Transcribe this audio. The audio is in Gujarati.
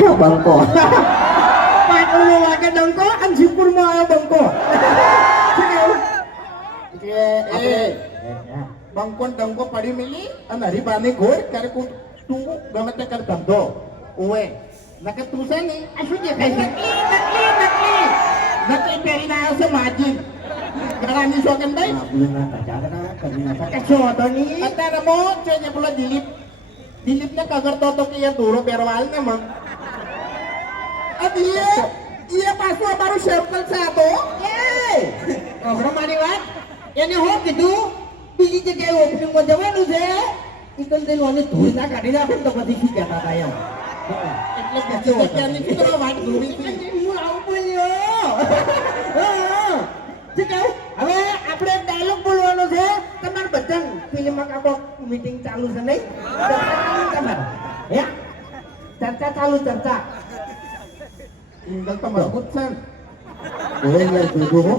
બંકો પાટણમાં વાગે ડંકો અને શિવપુરમાં આવ્યો બંકો. શું કેવું? બંકો ને ડંકો પડી મિલી અને હરીબાની ઘોર કરે તું ગમે તે કર ધંધો ઓએ નકે તું છે ને આ શું દેખાય છે નકલી પહેરીને આવ્યો છે માજી ગળાની સોગન ભાઈ કશો વાંધો નહીં. અત્યારે મો છે પેલો દિલીપ ને કગરતો હતો કે એ દોરો પહેરવા આલ ને મન એ પાછું અમારું સેમ્પલ છે આ તો હમણાં મારી વાત એને હું કીધું બીજી જગ્યાએ ઓપનિંગમાં જવાનું છે સિકંદર વાને ધૂળ ના કાઢી નાખે તો પછી શું કહેતા હતા એમ. એટલે બીજી જગ્યાની ફિકરો વાત દોરી હતી હું આવું બોલ્યો. શું કહ્યું? હવે આપણે ડાયલોગ બોલવાનો છે. તમારે બધા ફિલ્મમાં કાકો મીટિંગ ચાલુ છે નહીં? તમારે હે ચર્ચા ચાલુ ચર્ચા. ઇંગલ તો મજબૂત છે ને ઓય યાર જોજો હો